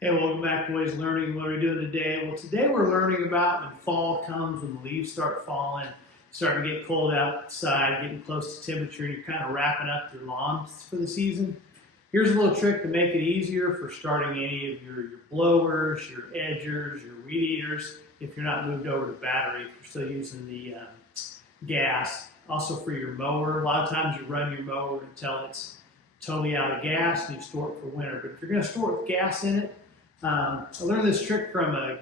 Hey, welcome back to Ways of Learning. What are we doing today? Well, today we're learning about when fall comes, when the leaves start falling, starting to get cold outside, getting close to temperature, and you're kind of wrapping up your lawns for the season. Here's a little trick to make it easier for starting any of your blowers, your edgers, your weed eaters, if you're not moved over to battery, if you're still using the gas. Also for your mower, a lot of times you run your mower until it's totally out of gas and you store it for winter. But if you're going to store it with gas in it, I learned this trick from a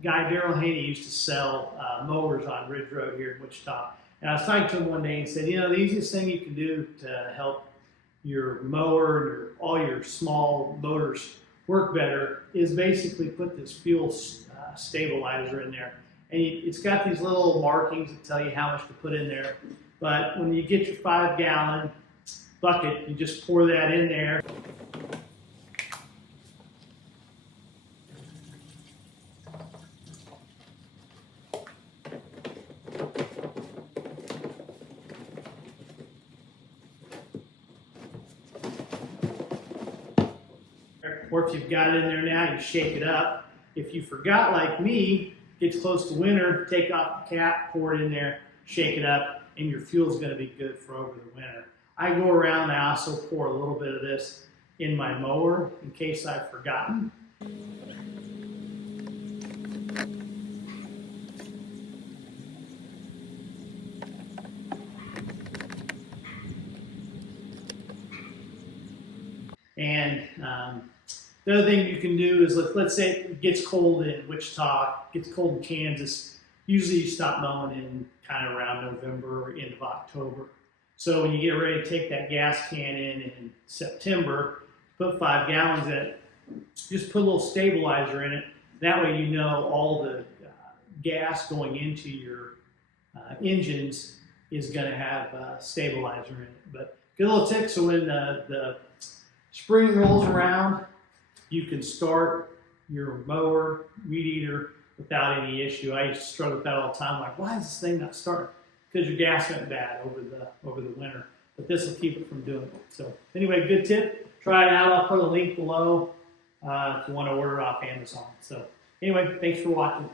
guy, Daryl Haney, used to sell mowers on Ridge Road here in Wichita. And I was talking to him one day and he said, you know, the easiest thing you can do to help your mower and all your small motors work better is basically put this fuel stabilizer in there. And it's got these little markings that tell you how much to put in there. But when you get your 5-gallon bucket, you just pour that in there. Or if you've got it in there now, you shake it up. If you forgot, like me, gets close to winter, take off the cap, pour it in there, shake it up, and your fuel's going to be good for over the winter. I go around, I also pour a little bit of this in my mower in case I've forgotten. And the other thing you can do is, let's say it gets cold in Wichita, gets cold in Kansas. Usually you stop mowing in kind of around November or end of October. So when you get ready to take that gas can in September, put 5 gallons in it, just put a little stabilizer in it. That way you know all the gas going into your engines is going to have stabilizer in it. But good little tip, so when the spring rolls around, you can start your mower, weed eater without any issue. I used to struggle with that all the time. Like, why is this thing not starting? Because your gas went bad over the winter. But this will keep it from doing it. So anyway, good tip. Try it out. I'll put a link below if you want to order off Amazon. So anyway, thanks for watching.